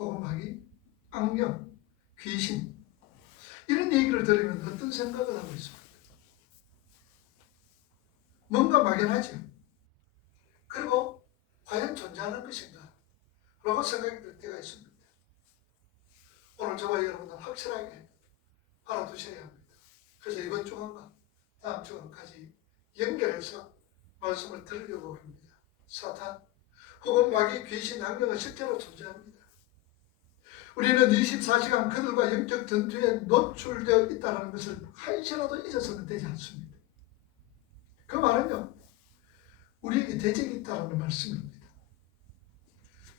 혹은 마귀, 악령, 귀신, 이런 얘기를 들으면 어떤 생각을 하고 있습니까? 뭔가 막연하죠. 그리고 과연 존재하는 것인가? 라고 생각이 들 때가 있습니다. 오늘 저와 여러분은 확실하게 알아두셔야 합니다. 그래서 이번 주간과 다음 주간까지 연결해서 말씀을 들으려고 합니다. 사탄 혹은 마귀, 귀신, 악령은 실제로 존재합니다. 우리는 24시간 그들과 영적 전투에 노출되어 있다는 것을 한시라도 잊어서는 되지 않습니다. 그 말은요, 우리에게 대적이 있다는 말씀입니다.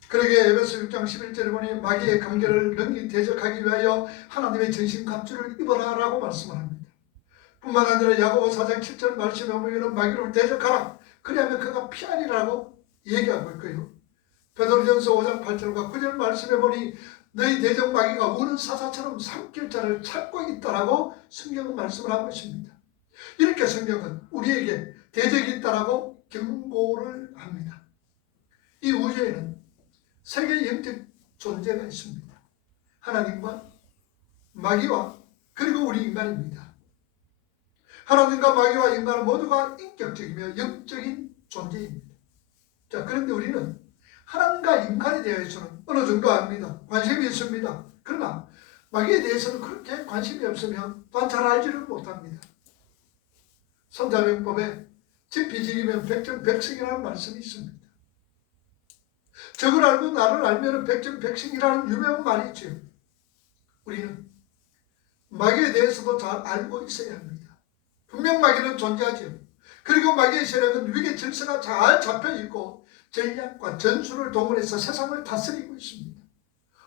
그러기에 에베소 6장 11절에 보니 마귀의 관계를 능히 대적하기 위하여 하나님의 전신갑주를 입어라 라고 말씀을 합니다. 뿐만 아니라 야고보 4장 7절 말씀에 보면 마귀를 대적하라, 그리하면 그가 피하리라고 얘기하고 있고요. 베드로전서 5장 8절과 9절 말씀에 보니 너희 대적 마귀가 우는 사자처럼 삼킬 자를 찾고 있다라고 성경은 말씀을 하고 있습니다. 이렇게 성경은 우리에게 대적이 있다라고 경고를 합니다. 이 우주에는 세 개의 영적 존재가 있습니다. 하나님과 마귀와 그리고 우리 인간입니다. 하나님과 마귀와 인간은 모두가 인격적이며 영적인 존재입니다. 자, 그런데 우리는 하나님과 인간에 대해서는 어느 정도 압니다. 관심이 있습니다. 그러나 마귀에 대해서는 그렇게 관심이 없으면 또한 잘 알지를 못합니다. 선자명법에 지피지기면 백전백승이라는 말씀이 있습니다. 적을 알고 나를 알면 백전백승이라는 유명한 말이 있죠. 우리는 마귀에 대해서도 잘 알고 있어야 합니다. 분명 마귀는 존재하죠. 그리고 마귀의 세력은 위계 질서가 잘 잡혀있고 전략과 전술을 동원해서 세상을 다스리고 있습니다.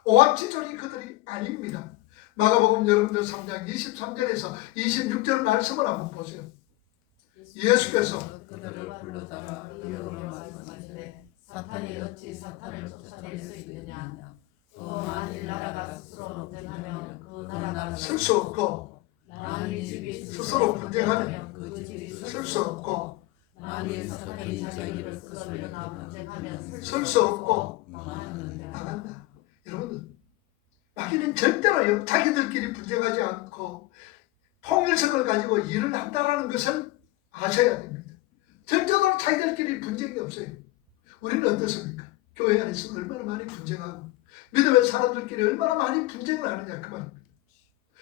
오합지졸이 그들이 아닙니다. 마가복음 여러분들 3장 23절에서 26절 말씀을 한번 보세요. 예수께서 그들을 불러다가 이름으로 말씀하시되 사탄이 어찌 사탄을 쫓아낼 수 있느냐. 또 만일 나라가 스스로 논쟁하면 그 나라가 쓸 수 없고, 만일 집이 스스로 분쟁하면 그 집이 쓸 수 없고, 만일 사탄이 자기를 스스로나 분쟁하면 쓸 수 없고 망하는데. 나간다. 여러분들, 마귀는 절대로 자기들끼리 분쟁하지 않고 통일성을 가지고 일을 한다는 것을 아셔야 됩니다. 절대로 자기들끼리 분쟁이 없어요. 우리는 어떻습니까? 교회 안에서 얼마나 많이 분쟁하고 믿음의 사람들끼리 얼마나 많이 분쟁을 하느냐 그 말입니다.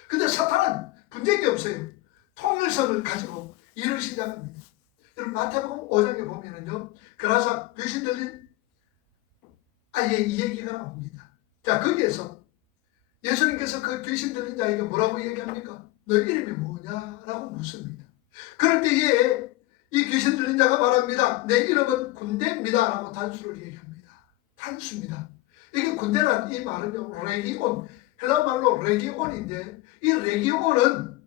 근데 사탄은 분쟁이 없어요. 통일성을 가지고 일을 시작합니다. 여러분 마태복음 5장에 보면은요, 그라사 귀신 들린 아이의 이 얘기가 나옵니다. 자, 거기에서 예수님께서 그 귀신 들린 자에게 뭐라고 얘기합니까? 너 이름이 뭐냐라고 묻습니다. 그럴 때에 이 귀신 들린 자가 말합니다. 내 이름은 군대입니다 라고 단수를 얘기합니다. 단수입니다. 이게 군대란 이 말은요, 레기온, 헬라 말로 레기온인데, 이 레기온은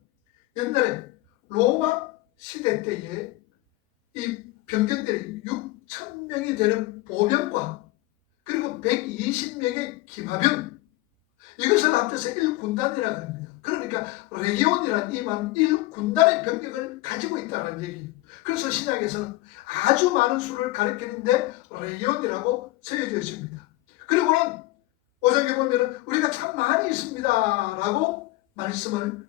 옛날에 로마 시대 때에 이 병정들이 6,000명이 되는 보병과 그리고 120명의 기마병, 이것을 합쳐서 1군단이라고 합니다. 그러니까 레기온이란 이 말은 1군단의 병력을 가지고 있다는 얘기예요. 그래서 신약에서는 아주 많은 수를 가리키는데 레기온이라고 쓰여져 있습니다. 그리고는 5장에 보면 우리가 참 많이 있습니다 라고 말씀을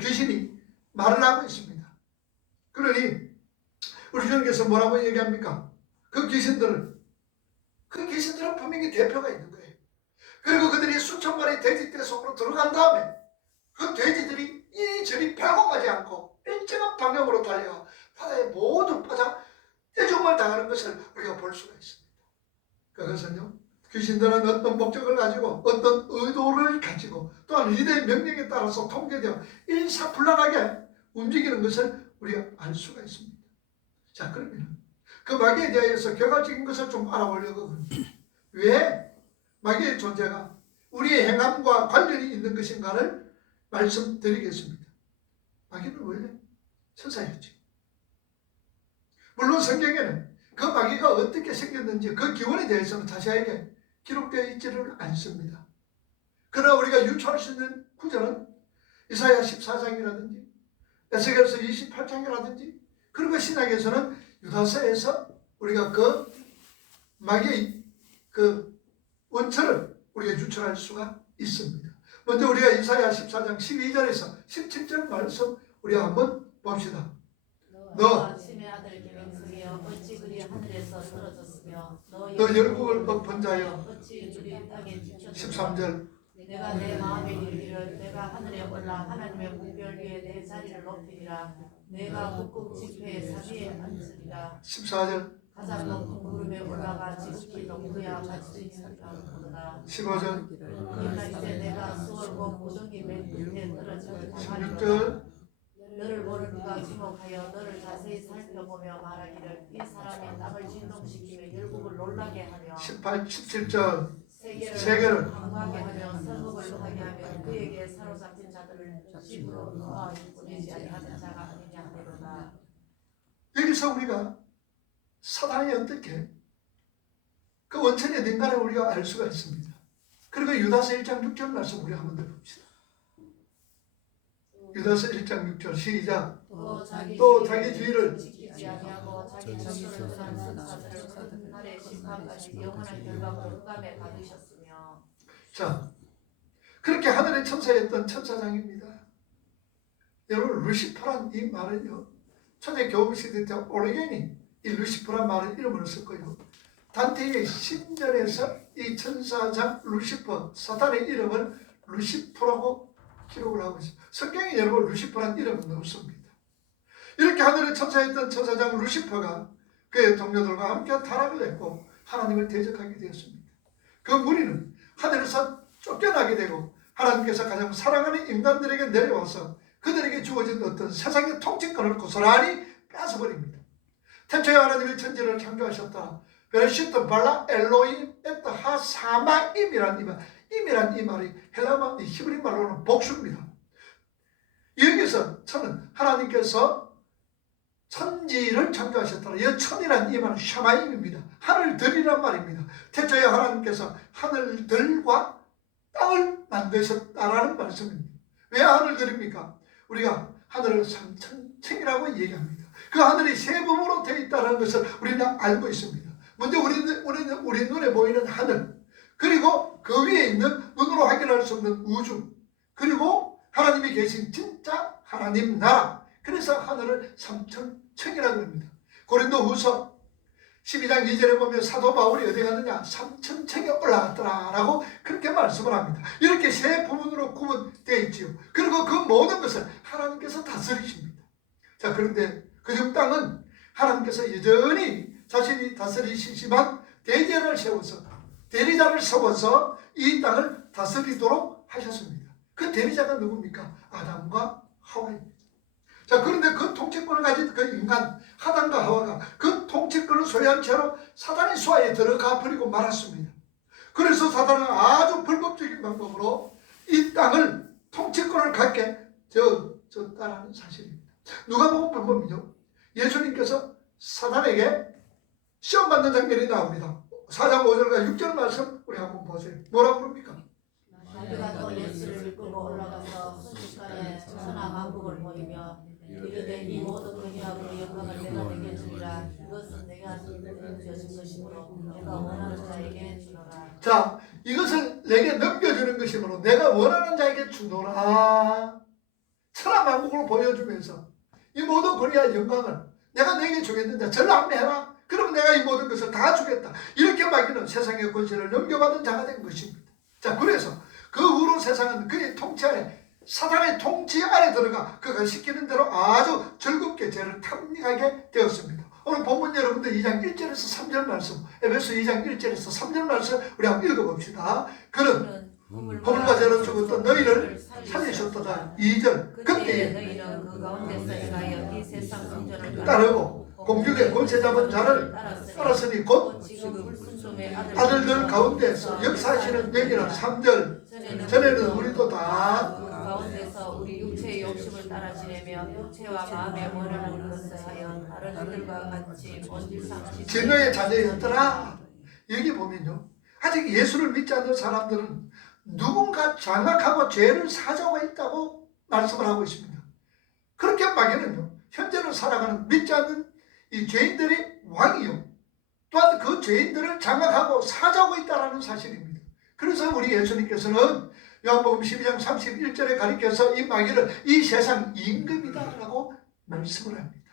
귀신이 말을 하고 있습니다. 그러니 우리 주님께서 뭐라고 얘기합니까? 그 귀신들은 분명히 대표가 있는 거예요. 그리고 그들이 수천 마리 돼지떼 속으로 들어간 다음에 그 돼지들이 이리저리 펴고가지 않고 일정한 방향으로 달려가 바다에 모두 빠져 떼죽음을 당하는 것을 우리가 볼 수가 있습니다. 그것은요, 귀신들은 어떤 목적을 가지고 어떤 의도를 가지고 또한 리더의 명령에 따라서 통제되어 일사불란하게 움직이는 것을 우리가 알 수가 있습니다. 자, 그러면 그 마귀에 대해서 결과적인 것을 좀 알아보려고 합니다. 왜 마귀의 존재가 우리의 행함과 관련이 있는 것인가를 말씀드리겠습니다. 마귀는 원래 천사였지. 물론 성경에는 그 마귀가 어떻게 생겼는지 그 기원에 대해서는 자세하게 기록되어 있지를 않습니다. 그러나 우리가 유추할 수 있는 구절은 이사야 14장이라든지 에스겔서 28장이라든지 그리고 신약에서는 유다서에서 우리가 그 마귀의 그 원천을 우리가 유출할 수가 있습니다. 먼저 우리가 이사야 14장 12절에서 17절 말씀 우리가 한번 봅시다. 너 아침의 아들 김영석이여 어찌 그리 하늘에서 떨어졌으며 너 열국을 엎은 자여. 어찌 그리 땅에 지쳤으며 13절 내가 내 마음에 이르기를 내가 하늘에 올라 하나님의 무별 위에 내 자리를 높이리라. 내가 북극 지폐의 사비에 앉으리라. 14절 가장 높은 구름에 올라가 지극히 높으야 같이 있으리라. 15절 그러나 이제 내가 수월고 무더기 맨 끝에 떨어지는 16절 너를 보는 이가 지목하여 너를 자세히 살펴보며 말하기를 이 사람이 땅을 진동시키며 열국을 놀라게 하며 18, 17절 세계를 세계를 강하게 하며 성읍을 하게 하며 그에게 사로잡힌 자들을 집으로 모아 보내지 아니하는 자가 아니냐 하리로다. 여기서 우리가 사단이 어떻게 그 원천이 어딘가를 우리가 알 수가 있습니다. 그리고 유다서 1장 6절 말씀 우리 한번 더 봅시다. 유다서 1장 6절 시작. 또 자기 주의를 지키지 아니하고 자기 자신을 떠난 천사들을 큰 날의 심판까지 영원한 결박으로 흑암에 받으셨으며. 자, 그렇게 하늘의 천사였던 천사장입니다. 여러분 루시퍼란 이 말은요, 초대 교부시대 때 오르겐이 이 루시퍼란 말을 이름을 썼고요. 단테의 신전에서 이 천사장 루시퍼 사탄의 이름을 루시퍼라고 기록을 하고 있습니다. 성경에 여러분 루시퍼란 이름은 없습니다. 이렇게 하늘의 천사였던 천사장 루시퍼가 그의 동료들과 함께 타락을 했고 하나님을 대적하게 되었습니다. 그 무리는 하늘에서 쫓겨나게 되고 하나님께서 가장 사랑하는 인간들에게 내려와서 그들에게 주어진 어떤 세상의 통치권을 고스란히 뺏어버립니다. 태초에 하나님의 천지를 창조하셨다. 베르시트 발라 엘로임 에트 하사마임이란 이 말, 임이란 이 말이 헬라말 히브리 말로는 복수입니다. 여기서 천은 하나님께서 천지를 창조하셨다. 이 천이란 이 말은 샤마임입니다. 하늘들이란 말입니다. 태초에 하나님께서 하늘들과 땅을 만드셨다라는 말씀입니다. 왜 하늘들입니까? 우리가 하늘을 삼천층이라고 얘기합니다. 그 하늘이 세 부분으로 되어 있다는 것을 우리는 알고 있습니다. 먼저 우리 눈에 보이는 하늘, 그리고 그 위에 있는 눈으로 확인할 수 없는 우주, 그리고 하나님이 계신 진짜 하나님 나라. 그래서 하늘을 삼천층이라고 합니다. 고린도후서 12장 2절에 보면 사도 바울이 어디 갔느냐? 삼천층에 올라갔더라라고 그렇게 말씀을 합니다. 이렇게 세 부분으로 구분되어 있지요. 그리고 그 모든 것을 하나님께서 다스리십니다. 자, 그런데 그중 땅은 하나님께서 여전히 자신이 다스리시지만 대제를 세워서 대리자를 세워서 이 땅을 다스리도록 하셨습니다. 그 대리자가 누굽니까? 아담과 하와입니다. 자, 그런데 그 통치권을 가진 그 인간 아담과 하와가 그 통치권을 소유한 채로 사단의 수하에 들어가 버리고 말았습니다. 그래서 사단은 아주 불법적인 방법으로 이 땅을 통치권을 갖게 줬다라는 사실입니다. 누가복음 보면요, 예수님께서 사단에게 시험 받는 장면이 나옵니다. 4장 5절과 6절 말씀 우리 한번 보세요. 뭐라고 그럽니까? 마귀가 또 예수를 이끌고 올라가서 순식간에 천하 만국을 보이며 이르되 이 모든 권위하고 영광을 내가 내게 주리라. 이것은 내가 넘겨준 것이므로 내가 원하는 자에게 주노라. 자, 이것을 내게 넘겨주는 것이므로 내가 원하는 자에게 주노라. 천하 만국을 보여주면서 이 모든 권위와 영광을 내가 내게 주겠는데 전람해라. 그러면 내가 이 모든 것을 다 주겠다. 이렇게 마귀는 세상의 권세를 넘겨받은 자가 된 것입니다. 자, 그래서 그 후로 세상은 그의 통치 아래, 사단의 통치 아래 들어가 그가 시키는 대로 아주 즐겁게 죄를 탐닉하게 되었습니다. 오늘 본문 여러분들 2장 1절에서 3절 말씀, 에베소 2장 1절에서 3절 말씀 우리 한번 읽어봅시다. 그는 허물과 죄로 죽었던 너희를 살리셨도다. 2절 그때에 너희는 그 가운데서 행하여 이 세상 성전을 따르고 공중의 권세 잡은 자를 따랐으니 곧 아들들 가운데서 역사하시는 여기는 3절 전에는 우리도 다 가운데서 우리 육체의 욕심을 따라 지내며 육체와 마음에 원하는 것을 하여 다른 이들과 같이 본질상 진노의 자녀였더라. 여기 보면요, 아직 예수를 믿지 않는 사람들은 누군가 장악하고 죄를 사자고 있다고 말씀을 하고 있습니다. 그렇게 마귀는요, 현재를 살아가는 믿지 않는 이 죄인들이 왕이요, 또한 그 죄인들을 장악하고 사자고 있다는 사실입니다. 그래서 우리 예수님께서는 요한복음 12장 31절에 가리켜서 이 마귀를 이 세상 임금이다라고 말씀을 합니다.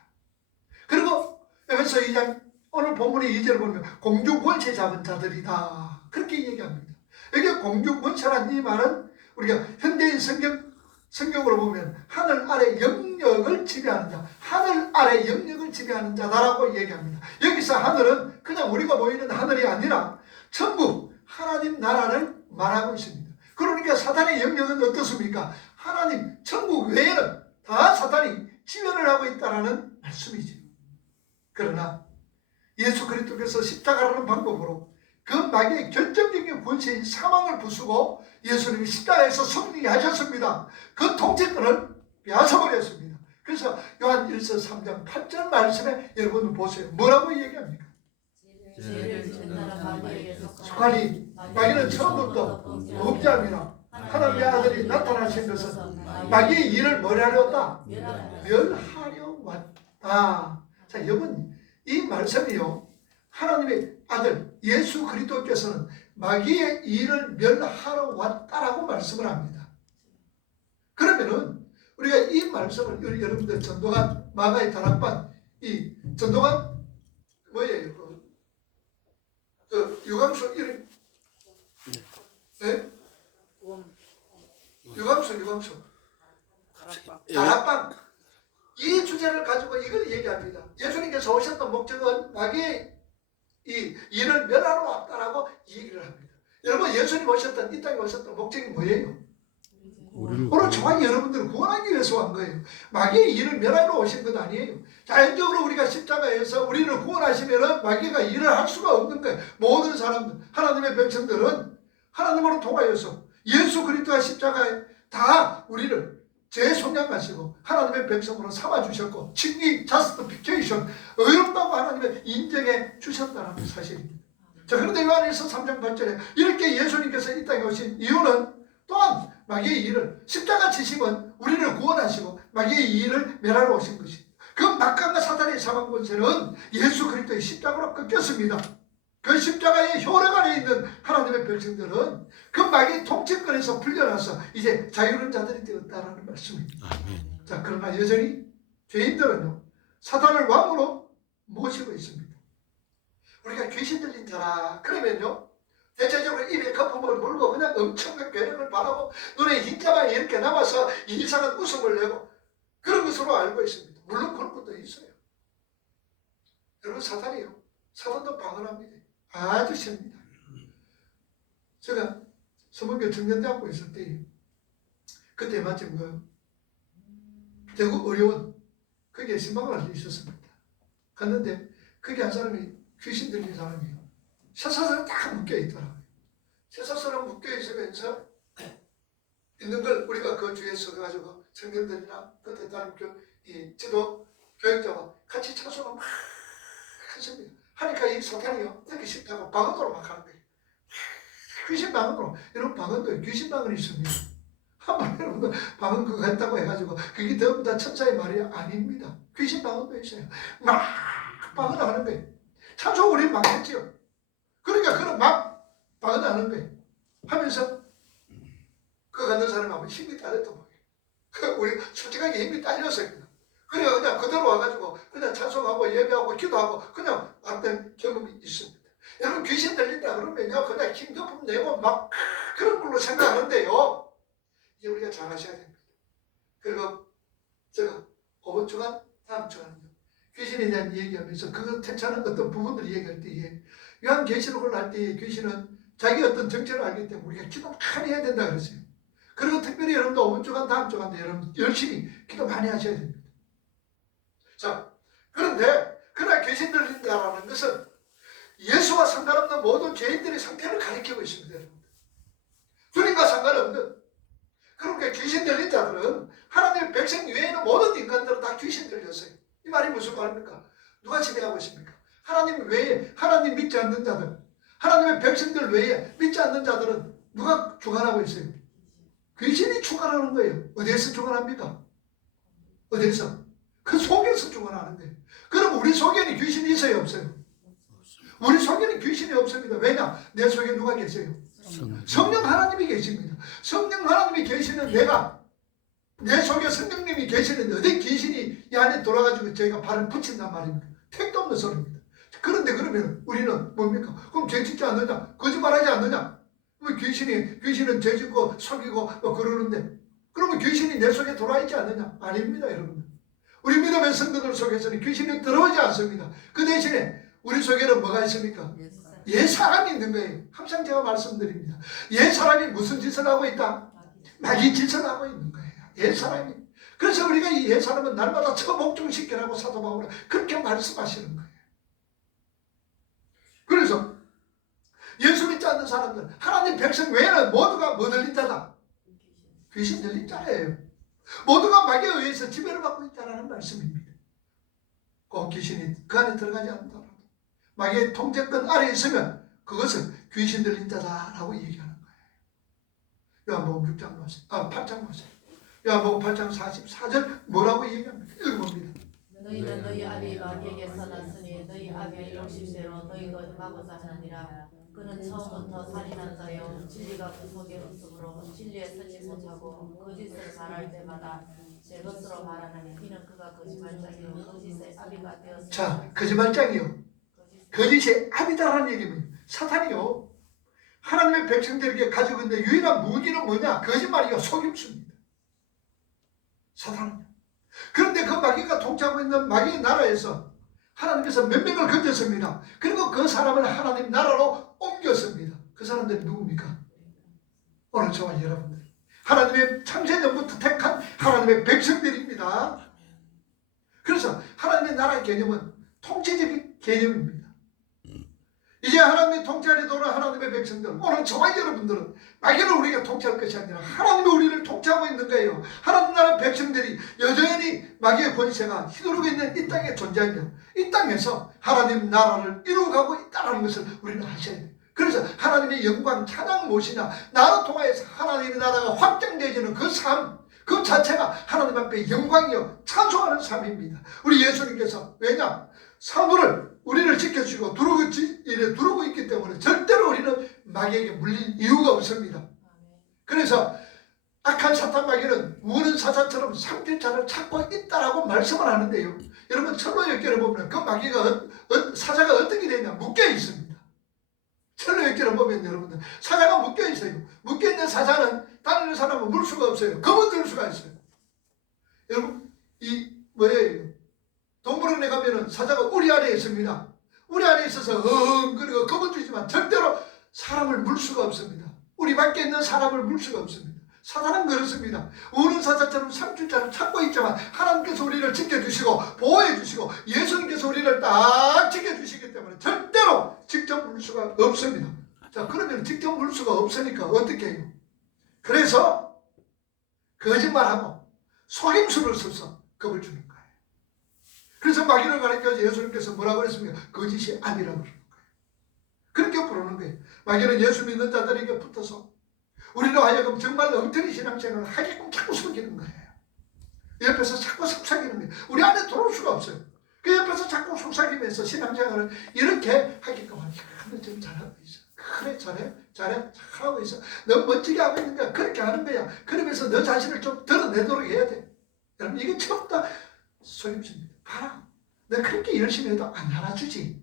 그리고 에베소 2장 오늘 본문의 2절을 보면 공중 권세 잡은 자들이다 그렇게 얘기합니다. 여기 공중 권세란 이 말은 우리가 현대인 성경으로 보면 하늘 아래 영역을 지배하는 자, 하늘 아래 영역을 지배하는 자다라고 얘기합니다. 여기서 하늘은 그냥 우리가 보이는 하늘이 아니라 천국 하나님 나라를 말하고 있습니다. 그러니까 사탄의 영역은 어떻습니까? 하나님 천국 외에는 다 사탄이 지배를 하고 있다는 말씀이죠. 그러나 예수 그리스도께서 십자가라는 방법으로 그 마귀의 결정적인 권세인 사망을 부수고 예수님이 십자가에서 승리하셨습니다. 그 통치권을 빼앗아버렸습니다. 그래서 요한 1서 3장 8절 말씀에 여러분 보세요. 뭐라고 얘기합니까? 죄를 짓는 자는 마귀에게 속하니 마귀는 처음부터 무법자이라 하나님의 아들이 나타나신 것은 마귀의 일을 뭐하려 왔다? 멸하려 왔다. 자, 여러분 이 말씀이요 하나님의 아들 예수 그리스도께서는 마귀의 일을 멸하러 왔다라고 말씀을 합니다. 그러면은 우리가 이 말씀을 여러분들 전도관 마가의 다락방 이 전도관 뭐예요? 유광수 이름 네? 유광수 다락방 이 주제를 가지고 이걸 얘기합니다. 예수님께서 오셨던 목적은 마귀의 이 일을 멸하러 왔다라고 얘기를 합니다. 여러분 예수님 오셨던 이 땅에 오셨던 목적이 뭐예요? 오늘 정확히 여러분들을 구원하기 위해서 온 거예요. 마귀의 일을 멸하러 오신 것 아니에요. 자연적으로 우리가 십자가에서 우리를 구원하시면 마귀가 일을 할 수가 없는 거예요. 모든 사람들 하나님의 백성들은 하나님으로 통하여서 예수 그리스도의 십자가에 다 우리를 재송량하시고 하나님의 백성으로 삼아주셨고 칭의, 자스티피케이션 의롭다고 하나님의 인정해 주셨다는 사실입니다. 자, 그런데 요한일서 3장 8절에 이렇게 예수님께서 이 땅에 오신 이유는 또한 마귀의 일을 십자가 지심은 우리를 구원하시고 마귀의 일을 멸하러 오신 것입니다. 그 막강한 사단의 사망 권세는 예수 그리스도의 십자가로 꺾였습니다. 그 십자가의 효력 안에 있는 하나님의 백성들은 그 마귀의 통치권에서 풀려나서 이제 자유로운 자들이 되었다라는 말씀입니다. 아멘. 자, 그러나 여전히 죄인들은요 사단을 왕으로 모시고 있습니다. 우리가 귀신 들린 자라 그러면요 대체적으로 입에 거품을 물고 그냥 엄청난 괴력을 바라고 눈에 흰자만 이렇게 남아서 이상한 웃음을 내고 그런 것으로 알고 있습니다. 물론 그런 것도 있어요. 여러분 사단도 방언합니다. 아주 셉니다. 제가 서문교 청년대학교 있을 때 그때 마침 그 대구 의료원 거기에 신방을 할 수 있었습니다. 갔는데 거기 한 사람이 귀신 들린 사람이에요. 쇠사슬에 딱 묶여 있더라고요. 쇠사슬에 묶여 있으면서 있는 걸 우리가 그 주위에 서가지고 청년들이나 그때 다른 이 지도 교육자와 같이 찬송을 막 했습니다. 하니까 이 사탄이요 듣기 싫다고 방언으로 막 하는 거예요. 귀신 방언으로. 여러분 방언도 귀신 방언이 있습니다. 한번 여러분들 방언 그거 했다고 해가지고 그게 전부 다 천사의 말이 아닙니다. 귀신 방언도 있어요. 막 방언하는 거예요. 찬송 우리 막 했지요. 그러니까 그런 막 방언하는 거예요. 하면서 그거 갖는 사람하고 힘이 딸렸던 거예요. 우리 솔직하게 힘이 딸렸어요. 그냥 그대로 와가지고 그냥 찬송하고 예배하고 기도하고 그냥 왔던 경험이 있습니다. 여러분 귀신 들린다 그러면요 그냥 힘 거품 내고 막 그런 걸로 생각하는데요 이제 우리가 잘 하셔야 됩니다. 그리고 제가 이번 주간 다음 주간은요 귀신에 대한 얘기하면서 그거 괜찮은 어떤 부분들을 얘기할 때에 요한계시록을 할 때에 귀신은 자기 어떤 정체를 알기 때문에 우리가 기도 많이 해야 된다 그랬어요. 그리고 특별히 여러분도 이번 주간 다음 주간도 여러분 열심히 기도 많이 하셔야 됩니다. 자, 그런데 그러나 귀신 들린다라는 것은 예수와 상관없는 모든 죄인들의 상태를 가리키고 있습니다. 여러분. 주님과 상관없는 그렇게 귀신 들린 자들은 하나님의 백성 외에는 모든 인간들은 다 귀신 들렸어요. 이 말이 무슨 말입니까? 누가 지배하고 있습니까? 하나님 외에 하나님 믿지 않는 자들 하나님의 백성들 외에 믿지 않는 자들은 누가 주관하고 있어요? 귀신이 주관하는 거예요. 어디에서 주관합니까? 어디에서? 그 속에서 주관하는 거예요. 그럼 우리 속에는 귀신이 있어요? 없어요? 우리 속에는 귀신이 없습니다. 왜냐? 내 속에 누가 계세요? 성령 하나님이 계십니다. 성령 하나님이 계시는 내 속에 성령님이 계시는데 어디 귀신이 이 안에 돌아가지고 저희가 발을 붙인단 말입니까? 택도 없는 소리입니다. 그런데 그러면 우리는 뭡니까? 그럼 죄 짓지 않느냐? 거짓말하지 않느냐? 뭐 귀신은 죄 짓고 속이고 뭐 그러는데 그러면 귀신이 내 속에 돌아와 있지 않느냐? 아닙니다, 여러분. 우리 믿음의 성도들 속에서는 귀신이 들어오지 않습니다. 그 대신에 우리 속에는 뭐가 있습니까? 옛 사람이 있는 거예요. 항상 제가 말씀드립니다. 옛 사람이 무슨 짓을 하고 있다? 마귀 짓을 하고 있는 거예요. 옛 사람이. 그래서 우리가 이 옛 사람은 날마다 처복종시키라고 사도 바울은 그렇게 말씀하시는 거예요. 그래서 예수 믿지 않는 사람들, 하나님 백성 외에는 모두가 뭐 들린 자다? 귀신 들린 자예요. 모두가 마귀에 의해서 지배를 받고 있다는 말씀입니다. 꼭 귀신이 그 안에 들어가지 않더라도 마귀의 통제권 아래에 있으면 그것은 귀신 들린 자다라고 얘기하는 거예요. 요한복음 6장 보세요. 8장 보세요. 요한복음 8장 44절 뭐라고 얘기합니까? 읽어봅니다. 너희는 너희 아비 마귀에게서 났으니 너희 아비의 욕심대로 너희도 행하고자 하느니라. 그는 처음부터 살인한 자요 진리가 그 속에 없으므로 진리에 서지 못하고 거짓을 말할 때마다 제 것으로 말하느니 이는 그가 거짓말장이요 거짓의 아비가 되었습니다. 자, 거짓말장이요 거짓의 아비다라는 얘기입니다. 사탄이요 하나님의 백성들에게 가지고 있는 유일한 무기는 뭐냐? 거짓말이요 속임수입니다. 사탄은요. 그런데 그 마귀가 통치하고 있는 마귀의 나라에서 하나님께서 몇 명을 건졌습니다. 그리고 그 사람을 하나님 나라로 옮겼습니다. 그 사람들이 누굽니까? 오늘 저와 여러분들 하나님의 창세전부터 택한 하나님의 백성들입니다. 그래서 하나님의 나라의 개념은 통치적인 개념입니다. 이제 하나님의 통치 아래 도는 하나님의 백성들, 오늘 저와 여러분들은 마귀를 우리가 통치할 것이 아니라 하나님이 우리를 통치하고 있는 거예요. 하나님 나라의 백성들이 여전히 마귀의 권세가 휘두르고 있는 이 땅에 존재하며 이 땅에서 하나님 나라를 이루어가고 있다는 것을 우리는 아셔야 돼요. 그래서 하나님의 영광 찬양 무엇이냐? 나를 통하여서 하나님의 나라가 확장되어지는 그 삶, 그 자체가 하나님 앞에 영광이요 찬송하는 삶입니다. 우리 예수님께서 왜냐? 사물을 우리를 지켜주시고 두르고 있기 때문에 절대로 우리는 마귀에게 물릴 이유가 없습니다. 그래서 악한 사탄 마귀는 우는 사자처럼 삼킬 자를 찾고 있다라고 말씀을 하는데요. 여러분 철로 역계를 보면 그 마귀가 사자가 어떻게 되냐? 묶여 있습니다. 철로 역계를 보면 여러분들 사자가 묶여 있어요. 묶여 있는 사자는 다른 사람은 물 수가 없어요. 검은 수가 있어요. 여러분 이 뭐예요? 동물원에 가면은 사자가 우리 안에 있습니다. 우리 안에 있어서 그리고 검어주지만 절대로 사람을 물 수가 없습니다. 우리 밖에 있는 사람을 물 수가 없습니다. 사탄은 그렇습니다. 우는 사자처럼 삼킬자를 찾고 있지만 하나님께서 우리를 지켜주시고 보호해주시고 예수님께서 우리를 딱 지켜주시기 때문에 절대로 직접 물 수가 없습니다. 자, 그러면 직접 물 수가 없으니까 어떻게 해요? 그래서 거짓말하고 속임수를 써서 겁을 주는 거예요. 그래서 마귀를 가리켜서 예수님께서 뭐라고 했습니까? 거짓의 아비라고 부르는 거예요. 그렇게 부르는 거예요. 마귀는 예수 믿는 자들에게 붙어서 우리로 하여금 정말 엉터리 신앙생활을 하게끔 자꾸 속이는 거예요. 옆에서 자꾸 속삭이는 거예요. 우리 안에 들어올 수가 없어요. 그 옆에서 자꾸 속삭이면서 신앙생활을 이렇게 하게끔 하니까 너 좀 잘하고 있어. 그래 잘하고 있어. 너 멋지게 하고 있는 거야. 그렇게 하는 거야. 그러면서 너 자신을 좀 드러내도록 해야 돼. 여러분 이게 전부 다 속임수입니다. 봐라. 내가 그렇게 열심히 해도 안 알아주지.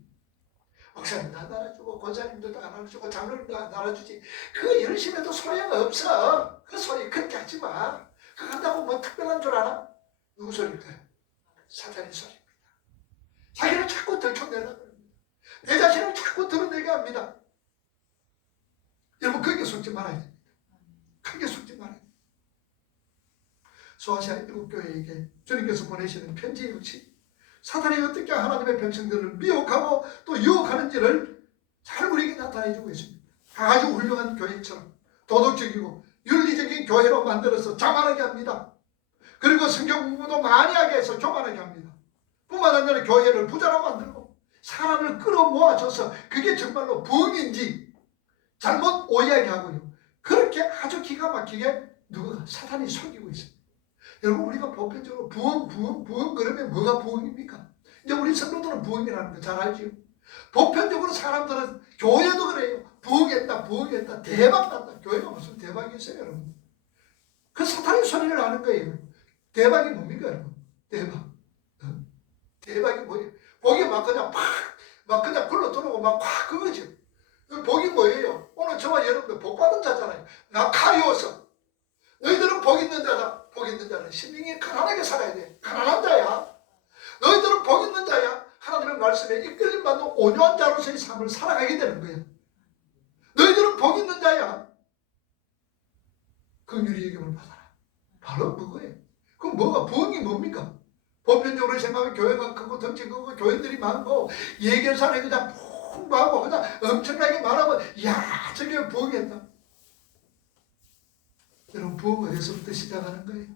목사님도 안 알아주고 권사님들도 안 알아주고 장로님도 안 알아주지. 그거 열심히 해도 소용없어. 그 소리 그렇게 하지 마. 그거 한다고 뭐 특별한 줄 알아? 누구 소리일까요? 사탄의 소리입니다. 자기를 자꾸 들춰내려고 합니다. 내 자신을 자꾸 드러내게 합니다. 여러분 거기에 속지 말아야 됩니다. 거기에 속지 말아야 됩니다. 소아시아 일곱 교회에게 주님께서 보내시는 편지 역시 사탄이 어떻게 하나님의 백성들을 미혹하고 또 유혹하는지를 잘 우리에게 나타내주고 있습니다. 아주 훌륭한 교회처럼 도덕적이고 윤리적인 교회로 만들어서 자만하게 합니다. 그리고 성경 공부도 많이 하게 해서 교만하게 합니다. 뿐만 아니라 교회를 부자로 만들고 사람을 끌어모아줘서 그게 정말로 부흥인지 잘못 오해하게 하고요. 그렇게 아주 기가 막히게 누가 사탄이 속이고 있습니다. 여러분 우리가 보편적으로 부흥 그러면 뭐가 부흥입니까? 이제 우리 성도들은 부흥이라는 거 잘 알죠. 보편적으로 사람들은 교회도 그래요. 부흥했다. 대박 났다. 교회가 무슨 대박이 있어요, 여러분? 그 사탄이 소리를 하는 거예요. 대박이 뭡니까, 여러분? 대박이 뭐예요? 복이 막 그냥 굴러 들어오고 막 그거죠. 복이 뭐예요? 오늘 저와 여러분들 복 받은 자잖아요. 나카리오서. 너희들은 복 있는 자다. 복 있는 자는 심령이 가난하게 살아야 돼. 가난한 자야. 너희들은 복 있는 자야. 하나님의 말씀에 이끌림 받는 온유한 자로서의 삶을 살아가게 되는 거야. 너희들은 복 있는 자야. 긍휼히 여김을 받아라. 바로 그거예요. 그럼 부흥이 뭡니까? 보편적으로 생각하면 교회가 크고 덩치 크고 교인들이 많고 예결산에 그냥 풍부하고 그냥 엄청나게 많으면 야 저게 부흥했다. 여러분 부흥은 어디서부터 시작하는 거예요?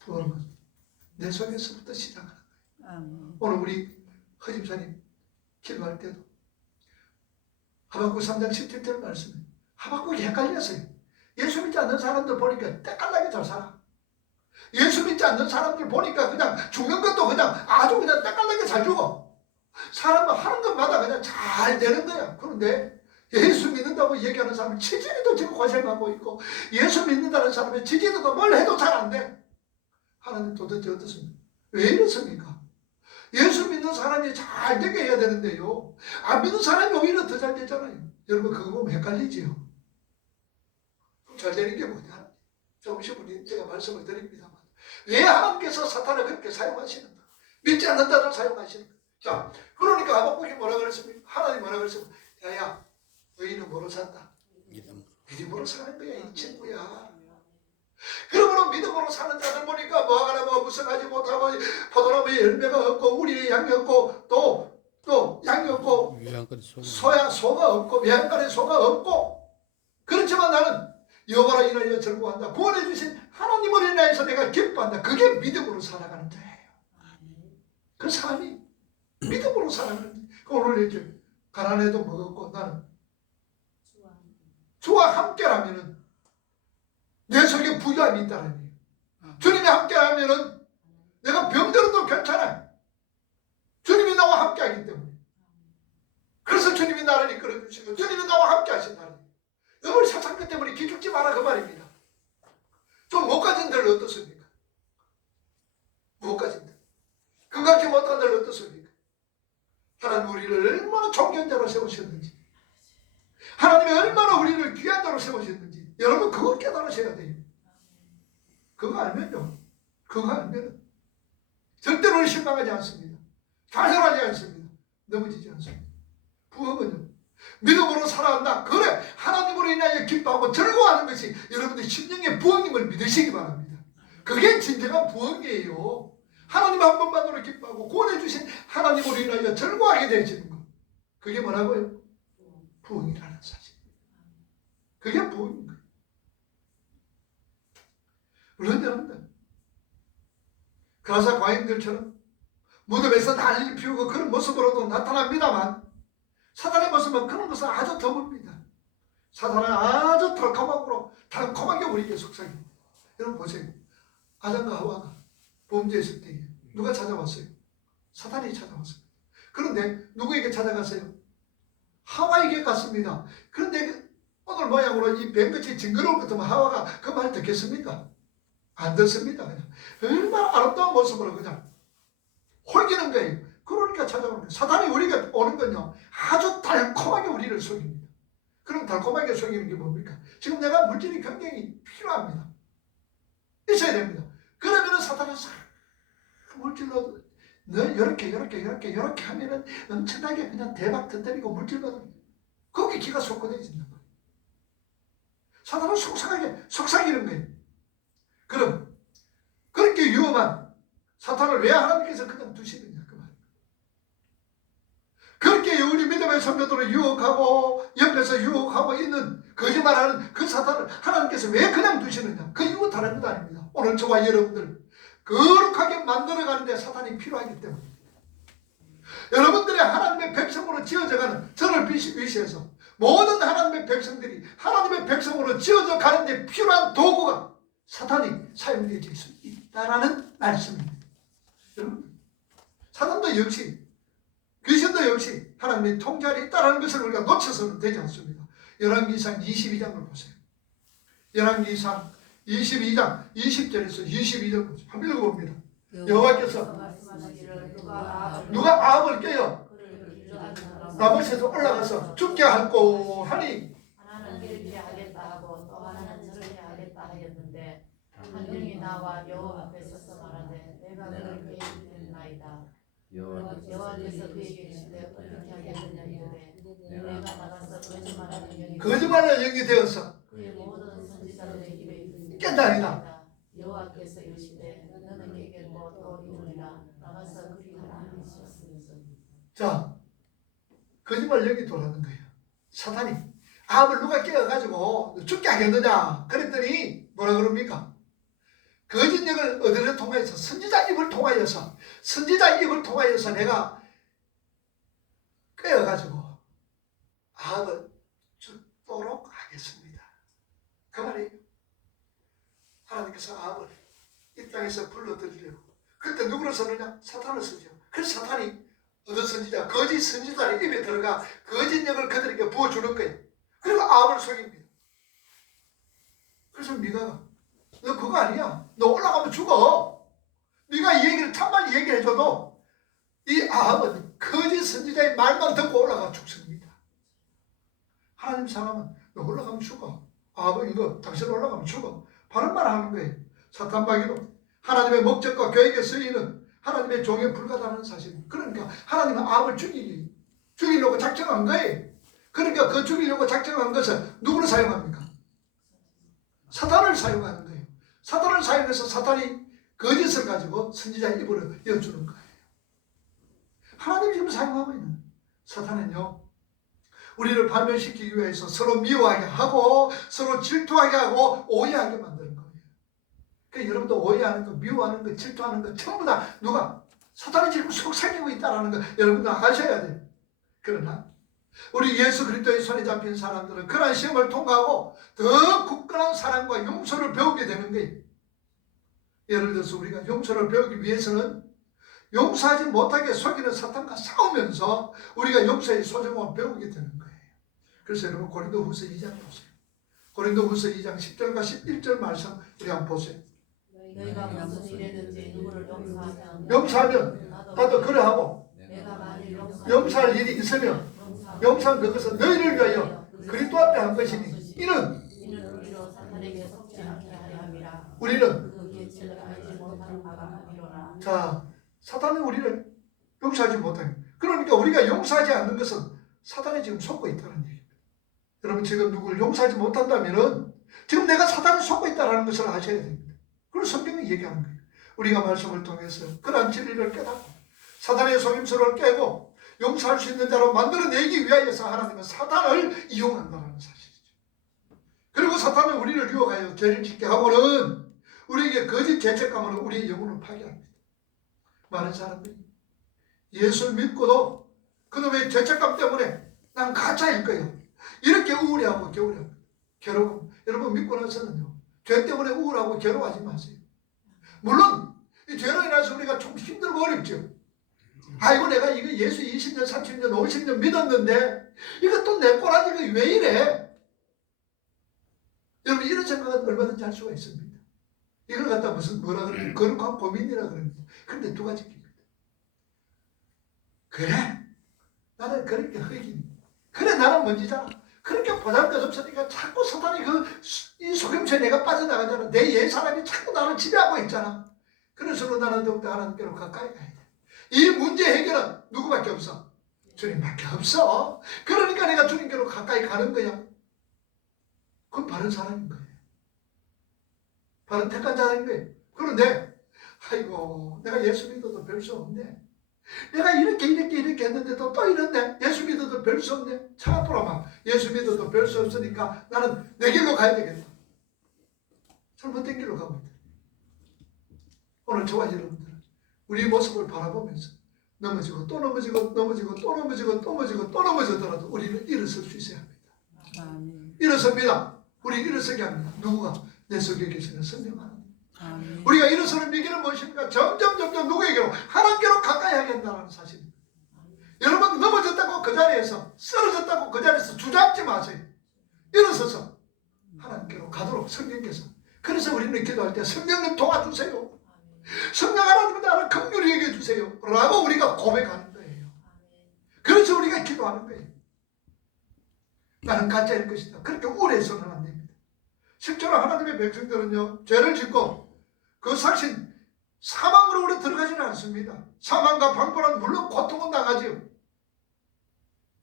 부흥은 내 속에서부터 시작하는 거예요. 오늘 우리 허집사님 기도할 때도 하박국 3장 17절 말씀에 하박국이 헷갈렸어요. 예수 믿지 않는 사람들 보니까 때깔나게 잘 살아. 예수 믿지 않는 사람들 보니까 그냥 죽는 것도 그냥 아주 그냥 때깔나게 잘 죽어. 사람은 하는 것마다 그냥 잘 되는 거야. 그런데 예수 믿는다고 얘기하는 사람은 지지리도 지금 고생하고 있고 예수 믿는다는 사람은 지지리도 뭘 해도 잘 안 돼. 하나님 도대체 어떻습니까? 왜 이렇습니까? 예수 믿는 사람이 잘 되게 해야 되는데요. 안 믿는 사람이 오히려 더 잘 되잖아요. 여러분 그거 보면 헷갈리지요. 잘 되는 게 뭐냐? 조금씩 우리 제가 말씀을 드립니다만 왜 하나님께서 사탄을 그렇게 사용하시는가? 믿지 않는 자를 사용하시는가? 자, 그러니까 하박국이 뭐라 그랬습니까? 하나님 뭐라 그랬습니까? 야야, 너희는 뭐로 산다? 믿음으로 사는 거야, 이 친구야. 그러므로 믿음으로 사는 자들 보니까 뭐 하나 뭐 무슨 하지 못하고 포도나무에 열매가 없고 우리의 양이 없고 또 양이 없고 소가 없고 외양간에 소가 없고 그렇지만 나는 여호와로 인하여 즐거워한다. 구원해 주신 하나님을 인하여서 내가 기뻐한다. 그게 믿음으로 살아가는 자예요. 그 삶이 믿음으로 살아가는 자예요. 오늘 이제 가난해도 먹었고 나는 주와 함께라면은 내 속에 부유함이 있다는 거예요. 주님이 함께하면은 내가 병들어도 괜찮아. 주님이 나와 함께하기 때문에. 그래서 주님이 나를 이끌어 주시고 주님이 나와 함께 하신다는 거예요. 여러분 세상 것 때문에 기죽지 마라 그 말입니다. 좀 못 가진 데는 어떻습니까? 못 가진 데. 건강치 못한 데는 어떻습니까? 하나님 우리를 얼마나 존귀한 자로 세우셨는지 하나님이 얼마나 우리를 귀한 자로 세우셨는지 여러분 그걸 깨달으셔야 돼요. 그거 알면요. 그거 알면 절대로 실망하지 않습니다. 좌절하지 않습니다. 넘어지지 않습니다. 부흥은요. 믿음으로 살아간다. 그래 하나님으로 인하여 기뻐하고 즐거워하는 것이 여러분들 심령의 부흥임을 믿으시기 바랍니다. 그게 진정한 부흥이에요. 하나님 한 번만으로 기뻐하고 구원해 주신 하나님으로 인하여 즐거워하게 되어지는 것. 그게 뭐라고요? 부흥이라는 사실. 그게 부흥인 거예요. 물론 여러분들 가사 과인들처럼 무덤에서 난리를 피우고 그런 모습으로도 나타납니다만 사단의 모습은 그런 것은 아주 드뭅니다. 사단은 아주 달콤하게 우리에게 속삭입니다. 여러분 보세요. 아담과 하와가 범죄했을 때 누가 찾아왔어요? 사탄이 찾아왔어요. 그런데 누구에게 찾아갔어요? 하와에게 갔습니다. 그런데 오늘 모양으로 이 뱀같이 징그러울 것 같으면 하와가 그 말 듣겠습니까? 안 듣습니다. 그냥 얼마나 아름다운 모습으로 그냥 홀기는 거예요. 그러니까 찾아오는 거예요. 사탄이 우리가 오는 건요 아주 달콤하게 우리를 속입니다. 그럼 달콤하게 속이는 게 뭡니까? 지금 내가 물질이 굉장히 필요합니다. 있어야 됩니다. 그러면은 사탄은 싹 물질로 너 이렇게 하면은 엄청나게 그냥 대박 터뜨리고 물질 받으면 거기 기가 솟구해진단 말이에요. 사탄은 속삭이는 거예요. 그럼 그렇게 위험한 사탄을 왜 하나님께서 그냥 두시느냐 그 말이에요. 그렇게 우리 믿음의 성도들을 유혹하고 옆에서 유혹하고 있는 거짓말하는 그 사탄을 하나님께서 왜 그냥 두시느냐 그 이유 다른 것 아닙니다. 오늘 저와 여러분들 거룩하게 만들어가는데 사탄이 필요하기 때문입니다. 여러분들의 하나님의 백성으로 지어져가는 저를 위시해서 모든 하나님의 백성들이 하나님의 백성으로 지어져 가는데 필요한 도구가 사탄이 사용되어질 수 있다라는 말씀입니다. 여러분 사탄도 역시 귀신도 역시 하나님의 통제하에 있다는 것을 우리가 놓쳐서는 되지 않습니다. 열왕기상 22장을 보세요. 열왕기상 22장 20절에서 22절 보세요. 한번 읽어봅니다. 여호와께서 말씀하시기를 누가 아합을 깨어 그를 길러가는 사람 나봇에서 올라가서 죽게 할꼬 하니 하나는 이를 이래 하겠다 하고 또 하나는 저를 해 하겠다 하였는데 한 명이 나와 여호와 앞에 서서 말하되 내가 그를 깨이겠나이다. 여호와께서 그에게 이르시되 어떻게 하겠느냐 이르되 내가 나가서 거짓말하는 영이 거짓말하는 영이 되어서 그의 모든 선지자들의 입에 깬다니라. 여호와께서 이르시되 너는 깨겠고 또 이르리라. 나가서 그리하라 하시었으면서 자, 거짓말 영이 돌아가는 거예요. 사탄이 아합을 누가 깨어가지고 죽게 하겠느냐 그랬더니 뭐라 그럽니까? 거짓 영을 어디를 통하여서 선지자 입을 통하여서 내가 깨어가지고 아합을 죽도록 하겠습니다. 그 말이에요. 하나님께서 아합을 이 땅에서 불러들이려고 그때 누구를 쓰느냐? 사탄을 쓰죠. 그래서 사탄이 어떤 선지자, 거짓 선지자의 입에 들어가 거짓 영을 그들에게 부어주는 거예요. 그리고 아합을 속입니다. 그래서 미가가 너 그거 아니야. 너 올라가면 죽어. 네가 이 얘기를 참말 얘기해줘도 이 아합은 거짓 선지자의 말만 듣고 올라가 죽습니다. 하나님 사람은 너 올라가면 죽어. 아합은 이거 당신 올라가면 죽어. 바른 말 하는 거예요. 사탄마귀도 하나님의 목적과 계획에 쓰이는 하나님의 종에 불과하다는 사실입니다. 그러니까 하나님은 아합을 죽이려고 작정한 거예요. 그러니까 그 죽이려고 작정한 것을 누구를 사용합니까? 사탄을 사용하는 거예요. 사탄을 사용해서 사탄이 거짓을 가지고 선지자의 입을 여주는 거예요. 하나님이 지금 사용하고 있는 사탄은요, 우리를 발멸시키기 위해서 서로 미워하게 하고 서로 질투하게 하고 오해하게 만드는 거예요. 그러니까 여러분도 오해하는 거, 미워하는 거, 질투하는 거 전부 다 누가? 사탄이 지금 속삭이고 있다는 거 여러분도 아셔야 돼요. 그러나 우리 예수 그리스도의 손에 잡힌 사람들은 그러한 시험을 통과하고 더 굳건한 사랑과 용서를 배우게 되는 거예요. 예를 들어서 우리가 용서를 배우기 위해서는 용서하지 못하게 속이는 사탄과 싸우면서 우리가 용서의 소중함을 배우게 되는 거예요. 그래서 여러분 고린도후서 2장 보세요. 고린도후서 2장 10절과 11절 말씀 우리 한번 보세요. 너희가 무슨 일이든지 누구를 용서하면 나도 그래하고 내가 만일 용서할 일이 있으면 용서한 그것은 너희를 위하여 그리스도 앞에 한 것이니 이는 우리로 사탄에게 속지 않게 하려 함이라. 우리는 그 계치를 알지 못하는 바가 아니로라. 자 사탄은 우리를 용서하지 못하게 그러니까 우리가 용서하지 않는 것은 사탄이 지금 속고 있다는 얘기입니다. 여러분 지금 누구를 용서하지 못한다면은 지금 내가 사탄이 속고 있다는 것을 아셔야 됩니다. 그걸 성경이 얘기하는 거예요. 우리가 말씀을 통해서 그러한 진리를 깨닫고 사탄의 속임수를 깨고 용서할 수 있는 자로 만들어내기 위하여서 하나님은 사탄을 이용한다는 사실이죠. 그리고 사탄은 우리를 유혹하여 죄를 짓게 하고는 우리에게 거짓 죄책감으로 우리의 영혼을 파괴합니다. 많은 사람들이 예수를 믿고도 그놈의 죄책감 때문에 난 가짜일 거야. 이렇게 우울해하고 괴로워. 여러분 믿고 나서는요. 죄 때문에 우울하고 괴로워하지 마세요. 물론 이 죄로 인해서 우리가 좀 힘들고 어렵죠. 아이고 내가 이거 예수 20년, 30년, 50년 믿었는데 이거 또 내 꼬라지가 왜 이래? 여러분 이런 생각은 얼마든지 할 수가 있습니다. 이걸 갖다 무슨 뭐라 그러냐 거룩한 고민이라 그럽니다. 그런데 두 가지 깁니다. 그래 나는 그렇게 흑인 그래 나는 먼지잖아. 그렇게 보잘것없으니까 자꾸 사탄이 이 속임수에 내가 빠져나가잖아. 내 옛 사람이 자꾸 나를 지배하고 있잖아. 그래서 나는 더욱더 하나님께로 가까이 가야 돼. 이 문제 해결은 누구밖에 없어? 주님밖에 없어. 그러니까 내가 주님께로 가까이 가는 거야. 그건 바른 사람인 거예요. 바른 택한 자인 거예요. 그런데 아이고 내가 예수 믿어도 별 수 없네. 내가 이렇게 했는데도 또 이런데 예수 믿어도 별 수 없네. 차 앞으로 막 예수 믿어도 별 수 없으니까 나는 내 길로 가야 되겠다. 잘못된 길로 가고 있다. 오늘 저와 여러분들은 우리 모습을 바라보면서 넘어지고 또 넘어지고 넘어지고 또 넘어지고 또 넘어지고 또 넘어지더라도 우리는 일어설 수 있어야 합니다. 일어섭니다. 우리 일어서게 합니다. 누구가? 내 속에 계시는 성령 하나님. 우리가 일어서는 미기는 무엇입니까? 점점 누구에게로? 하나님께로 가까이 하겠다는 사실입니다. 여러분 넘어졌다고 그 자리에서 쓰러졌다고 그 자리에서 주저앉지 마세요. 일어서서 하나님께로 가도록 성령께서. 그래서 우리는 기도할 때 성령님 도와주세요. 성령 하나님 나를 긍휼히 여겨 주세요 라고 우리가 고백하는 거예요. 그래서 우리가 기도하는 거예요. 나는 가짜일 것이다. 그렇게 우울해서는 안 됩니다. 실제로 하나님의 백성들은요, 죄를 짓고 그 삭신 사망으로 우리 들어가지는 않습니다. 사망과 방불한 물론 고통은 당하지요.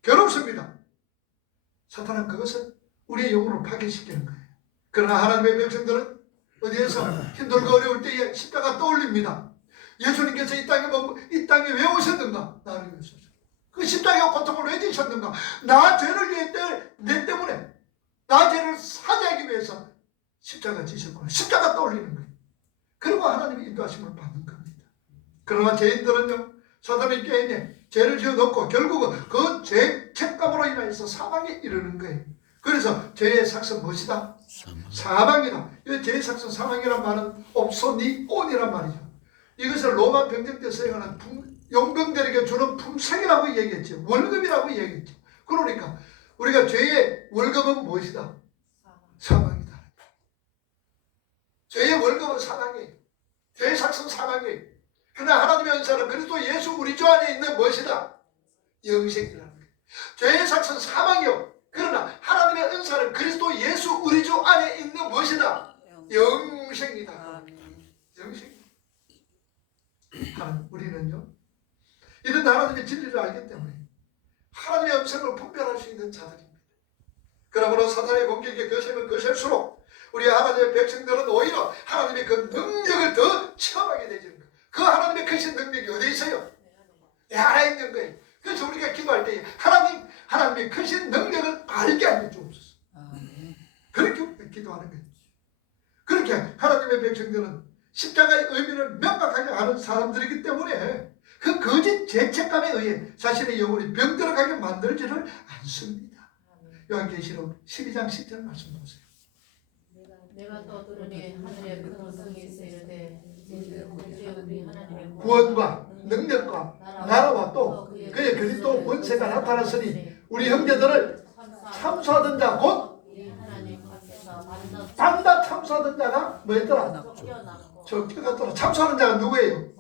괴롭습니다. 사탄은 그것을 우리의 영혼을 파괴시키는 거예요. 그러나 하나님의 백성들은 어디에서 힘들고 어려울 때에 십자가 떠올립니다. 예수님께서 이 땅에 왜 오셨는가? 나를 위해서. 그 십자가의 고통을 왜 지셨는가? 나 죄를 위해 내 때문에 나 죄를 사죄하기 위해서 십자가 지셨구나. 십자가 떠올리는 거예요. 그리고 하나님의 인도하심을 받는 겁니다. 그러나 죄인들은요, 사탄의 게임에 죄를 지어놓고 결국은 그 죄 책감으로 인해서 사망에 이르는 거예요. 그래서 죄의 삭은 무엇이다? 사망이다. 이 죄의 삭은 사망이란 말은 옵소니온이란 말이죠. 이것을 로마 병정 때 사용하는 용병들에게 주는 품삯이라고 얘기했죠. 월급이라고 얘기했죠. 그러니까 우리가 죄의 월급은 무엇이다? 사망이다. 죄의 월급은 사망이에요. 죄의 삭은 사망이에요. 그러나 하나님의 은사는 그리스도 예수 우리 주 안에 있는 무엇이다? 영생이라는 거예요. 죄의 삭은 사망이요. 그러나 하나님의 은사는 그리스도 예수 우리 주 안에 있는 무엇이다? 영생이다. 영생. 우리는요, 이런 하나님의 진리를 알기 때문에 하나님의 음성을 분별할 수 있는 자들입니다. 그러므로 사탄의 공격에 거세면 거셀수록 우리 하나님의 백성들은 오히려 하나님의 그 능력을 더 체험하게 되는 거예요. 그 하나님의 크신 능력이 어디에 있어요? 내 안에 있는 거예요. 그래서 우리가 기도할 때 하나님의 크신 능력을 알게 하여 주옵소서. 그렇게 우리가 기도하는 거예요. 그렇게 하나님의 백성들은 십자가의 의미를 명확하게 아는 사람들이기 때문에 그 거짓 죄책감에 의해 자신의 영혼이 병들어가게 만들지를 않습니다. 요한계시록 12장 10절 말씀 보세요. 내가 또 들으니 하늘에 큰 음성이 있으되 우리 하나님의 구원과 능력과 나라와 또 그의 그리스도 권세가 나타났으니 우리 형제들을 참수하던 자 곧 반다 참수하던 자가 뭐였더라? 쫓겨났더라. 참수하는 자가 누구예요?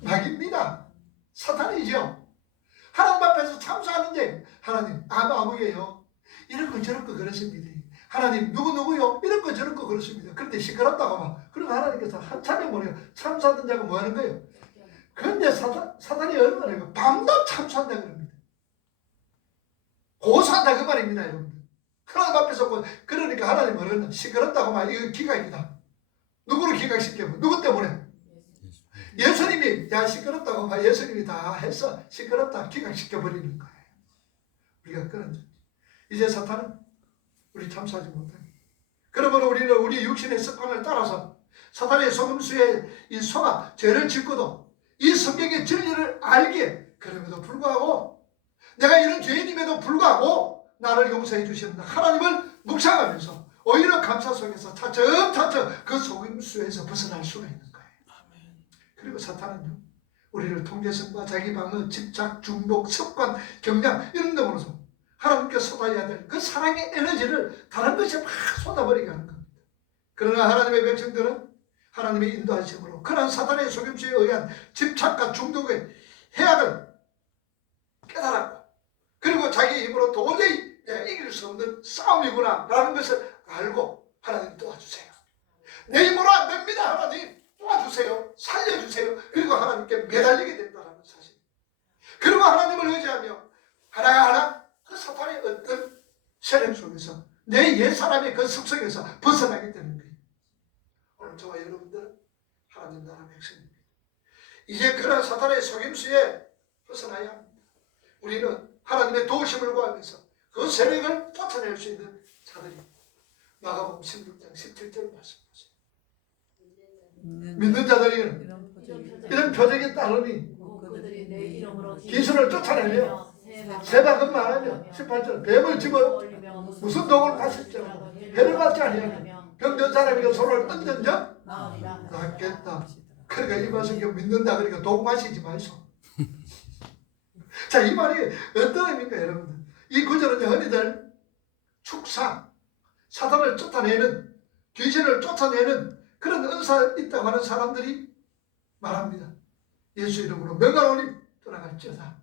마귀입니다. 사탄이죠. 하나님 앞에서 참수하는 자, 하나님 아무예요. 이럴 거 저럴 거 그렇습니다. 하나님 누구요? 이럴 거 저럴 거 그렇습니다. 그런데 시끄럽다고 막. 그리고 하나님께서 한참에 뭐래요? 참수하던 자가 뭐 하는 거예요? 그런데 사탄이 얼마나 해요? 밤낮 참수한다 그럽니다. 고소한다 그 말입니다, 여러분. 하나님 앞에서 그러니까 하나님 뭐랬나? 시끄럽다고 막 이거 기각이다. 누구를 기각시켜요? 누구 때문에? 예수님이 야 시끄럽다고 막 예수님이 다 해서 시끄럽다 기각시켜버리는 거예요. 우리가 그런 줄. 이제 사탄은 우리 참수하지 못하게. 그러므로 우리는 우리 육신의 습관을 따라서 사탄의 속임수에 이 속아 죄를 짓고도 이 성경의 진리를 알기에 그럼에도 불구하고 내가 이런 죄인임에도 불구하고 나를 용서해 주시는 하나님을 묵상하면서 오히려 감사 속에서 차츰차츰 그 속임수에서 벗어날 수가 있는 거예요. 그리고 사탄은요, 우리를 통제성과 자기 방어, 집착, 중독, 습관, 경량 이런 등으로서 하나님께 쏟아야 될 그 사랑의 에너지를 다른 것에 막 쏟아버리게 하는 겁니다. 그러나 하나님의 백성들은 하나님의 인도하심으로 그런 사탄의 속임수에 의한 집착과 중독의 해악을 깨달았고 그리고 자기 힘으로 도저히 이길 수 없는 싸움이구나 라는 것을 알고 하나님 도와주세요. 내 힘으로 안 됩니다. 하나님 도와주세요. 살려주세요. 그리고 하나님께 매달리게 된다는 사실. 그리고 하나님을 의지하며 하나하나 그 사탄의 어떤 세력 속에서 내 옛사람의 그 습성에서 벗어나게 되는 거예요. 오늘 저와 여러분들은 하나님 나라 백성입니다. 이제 그런 사탄의 속임수에 벗어나야 합니다. 우리는 하나님의 도우심을 구하면서 그 세력을 쫓아낼 수 있는 자들입니다. 마가복음 16장 17절 말씀 보세요. 믿는 자들이 이런 표적에 따르니 기술을 쫓아내며 세박은 말하며 18절 뱀을 집어 무슨 독을 가실지라도 해를 받지 아니하며 병든 사람에게 손을 얹은 자 낫겠다. 그러니까 이 말씀 믿는다 그러니까 독 마시지 마이소. 자, 이 말이 어떤 의미입니까, 여러분들? 이 구절은 흔히들 축사, 사단을 쫓아내는, 귀신을 쫓아내는 그런 은사 있다고 하는 사람들이 말합니다. 예수 이름으로 명하노니 떠나갈지어다.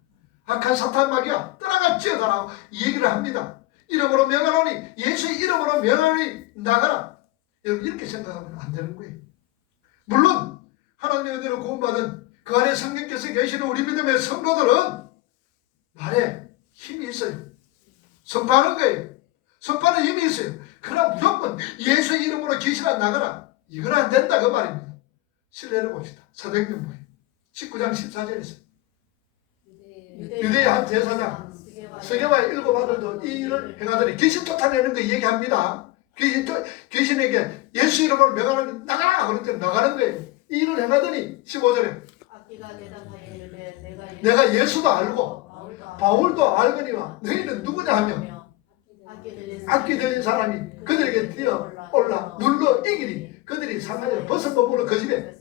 악한 사탄 마귀야 떠나갈지어다라고 얘기를 합니다. 이름으로 명하노니, 예수의 이름으로 명하노니 나가라. 여러분, 이렇게 생각하면 안 되는 거예요. 물론 하나님의 은혜로 구원받은 그 안에 성령께서 계시는 우리 믿음의 성도들은 말에 힘이 있어요. 선포하는 거예요. 선포하는 힘이 있어요. 그러나 무조건 예수의 이름으로 귀신아 나가라, 이건 안 된다 그 말입니다. 신뢰를 봅시다. 사도행전보에 19장 14절에서 유대의 한 대사장 스게바의 7 아들도 이 일을 행하더니 귀신 쫓아내는 거 얘기합니다. 귀신에게 예수 이름으로 명하는 나가라 그럴 때 나가는 거예요. 이 일을 행하더니 15절에 내가 예수도 알고 바울도 알거니와 너희는 누구냐 하며 악기 들린 사람이 그들에게 뛰어 올라 눌러 이기니 그들이 상하여 벗은 몸으로 그 집에.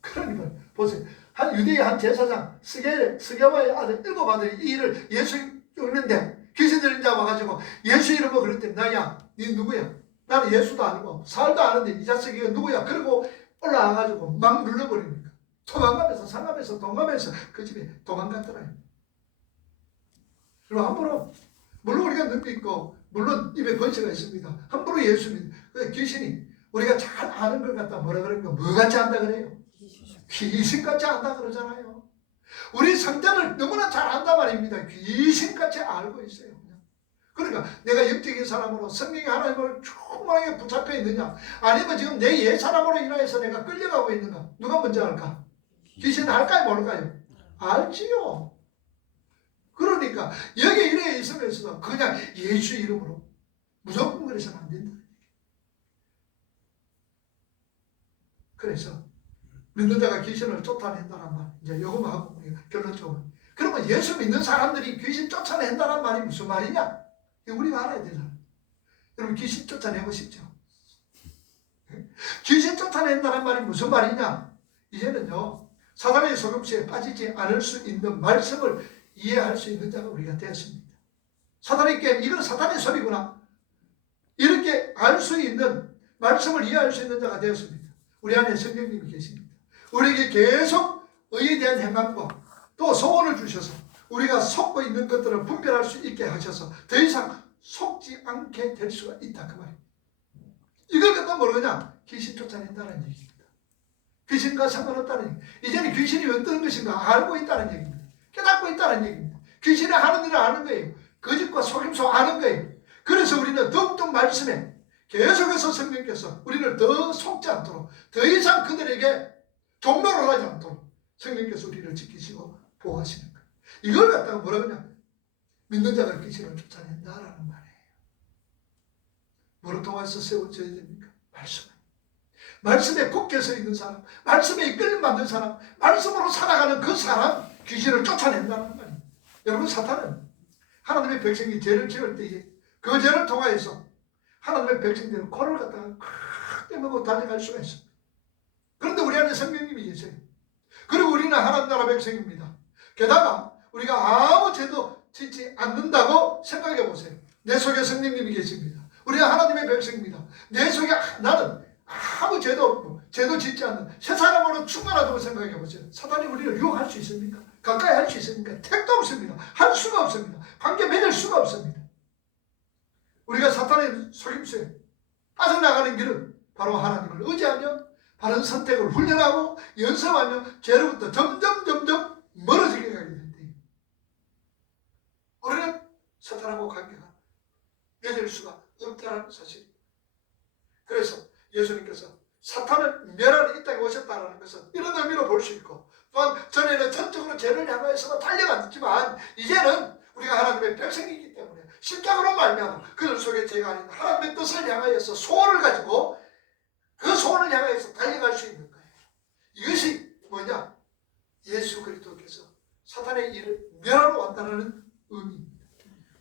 그러니까 보세요. 한 유대의 한 제사장 스게바의 아들 7 아들이 이 일을 예수 읽는데 귀신 들린 자 와가지고 예수 이름으로 그럴 때 나야 니 누구야? 나는 예수도 아니고 사울도 아는데 이 자식이 누구야? 그러고 올라와가지고 막 눌러버리니까 도망가면서 상하면서 동가면서 그 집에 도망갔더라요. 그리고 함부로, 물론 우리가 눈이 있고 물론 입에 번치가 있습니다. 함부로 예수 믿는 귀신이 우리가 잘 아는 것 같다 뭐라 그러니까 뭐 같이 안다 그래요? 귀신같이 안다 그러잖아요. 우리 상태를 너무나 잘 안단 말입니다. 귀신같이 알고 있어요. 그러니까 내가 영적인 사람으로 성령의 하나님을 충만하게 붙잡혀 있느냐, 아니면 지금 내 옛사람으로 인하여서 내가 끌려가고 있는가, 누가 먼저 알까? 귀신 알까요 모를까요? 알지요. 그러니까 여기 이래 있으면서도 그냥 예수 이름으로 무조건 그래서는 안 된다. 그래서 믿는 자가 귀신을 쫓아낸다는 말, 이제 요거만 하고 우리가 결론적으로. 그러면 예수 믿는 사람들이 귀신 쫓아낸다는 말이 무슨 말이냐? 우리가 알아야 되잖아. 여러분, 귀신 쫓아내고 싶죠? 귀신 쫓아낸다는 말이 무슨 말이냐? 이제는요, 사단의 속임수에 빠지지 않을 수 있는 말씀을 이해할 수 있는 자가 우리가 되었습니다. 사단의 게임, 이건 사단의 소리구나. 이렇게 알 수 있는, 말씀을 이해할 수 있는 자가 되었습니다. 우리 안에 성령님이 계십니다. 우리에게 계속 의에 대한 행함과 또 소원을 주셔서 우리가 속고 있는 것들을 분별할 수 있게 하셔서 더 이상 속지 않게 될 수가 있다 그 말입니다. 이걸 갖다 모르냐? 귀신 쫓아낸다는 얘기입니다. 귀신과 상관없다는 얘기. 이제는 귀신이 어떤 것인가 알고 있다는 얘기입니다. 깨닫고 있다는 얘기입니다. 귀신이 하는 일을 아는 거예요. 거짓과 속임수 아는 거예요. 그래서 우리는 더욱더 말씀에 계속해서 성령께서 우리를 더 속지 않도록, 더 이상 그들에게 종로로 가지 않도록 성령께서 우리를 지키시고 보호하시는 거예요. 이걸 갖다가 뭐라 그러냐? 믿는 자가 귀신을 쫓아낸다라는 말이에요. 뭐를 통해서 세워져야 됩니까? 말씀에 굳게 서 있는 사람, 말씀에 이끌림 받는 사람, 말씀으로 살아가는 그 사람, 귀신을 쫓아낸다는 말이에요. 여러분, 사탄은 하나님의 백성이 죄를 지을 때 그 죄를 통하여서 하나님의 백성들은 코를 갖다가 크게 먹고 달려갈 수가 있습니다. 그런데 우리 안에 성령님이 계세요. 그리고 우리는 하나님 나라 백성입니다. 게다가 우리가 아무 죄도 짓지 않는다고 생각해 보세요. 내 속에 성령님이 계십니다. 우리가 하나님의 백성입니다. 내 속에 나는 아무 죄도 없고 죄도 짓지 않는 새 사람으로 충만하다고 생각해 보세요. 사단이 우리를 유혹할 수 있습니까? 가까이 할 수 있습니까? 택도 없습니다. 할 수가 없습니다. 관계 맺을 수가 없습니다. 우리가 사탄의 속임수에 빠져나가는 길은 바로 하나님을 의지하며 바른 선택을 훈련하고 연습하며 죄로부터 점점 멀어지게 가게 된대. 우리는 사탄하고 관계가 맺을 수가 없다는 사실입니다. 그래서 예수님께서 사탄을 멸하러 이 땅에 오셨다는 것은 이런 의미로 볼 수 있고, 또한 전에는 전적으로 죄를 향하여서 달려갔지만 이제는 우리가 하나님의 백성이기 때문에 십자가로 말미암아 그들 속에 죄가 아닌 하나님의 뜻을 향하여서 소원을 가지고 그 소원을 향하여서 달려갈 수 있는 거예요. 이것이 뭐냐? 예수 그리스도께서 사탄의 일을 멸하러 왔다는 의미입니다.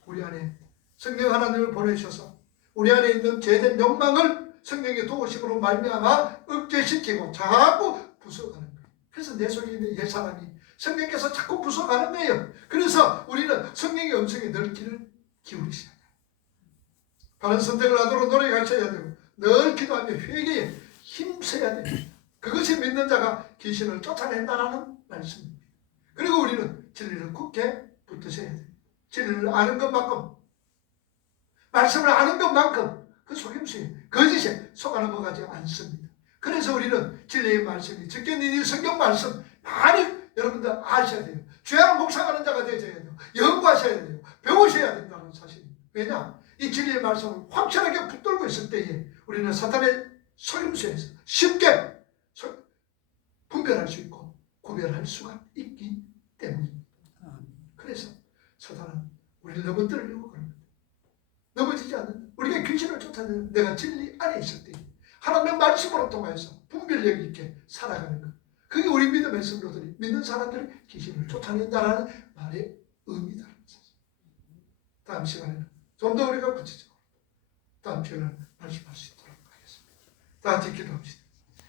우리 안에 성령 하나님을 보내셔서 우리 안에 있는 죄된 욕망을 성령의 도우심으로 말미암아 억제시키고 자꾸 부숴가는 거예요. 그래서 내 속에 있는 옛사람이 성령께서 자꾸 부숴가는 거예요. 그래서 우리는 성령의 음성에 늘 귀를 기울이셔야 돼요. 바른 선택을 하도록 노력하셔야 되고 늘 기도하며 회개에 힘써야 됩니다. 그것이 믿는 자가 귀신을 쫓아낸다는 말씀입니다. 그리고 우리는 진리를 굳게 붙드셔야 됩니다. 진리를 아는 것만큼, 말씀을 아는 것만큼 그 속임수에, 거짓에 속아 넘어가지 않습니다. 그래서 우리는 진리의 말씀이 적혀있는 이 성경 말씀 많이 여러분들 아셔야 돼요. 죄악을 묵상하는 자가 되셔야 돼요. 연구하셔야 돼요. 배우셔야 된다는 사실입니다. 왜냐? 이 진리의 말씀을 확실하게 붙들고 있을 때에 우리는 사탄의 속임수에서 쉽게 분별할 수 있고 구별할 수가 있기 때문입니다. 그래서 사탄은 우리를 넘어뜨리려고 그럽니다. 넘어지지 않는, 우리가 귀신을 쫓아내는 내가 진리 안에 있을 때 하나님의 말씀으로 통해서 분별력 있게 살아가는 것, 그게 우리 믿음의 성도들이, 믿는 사람들이 귀신을 쫓아낸다는 말의 의미다라는 사실. 다음 시간에는 좀 더 우리가 구체적으로 다음 시간에 말씀할 수 있도록 하겠습니다. 다 같이 기도합시다.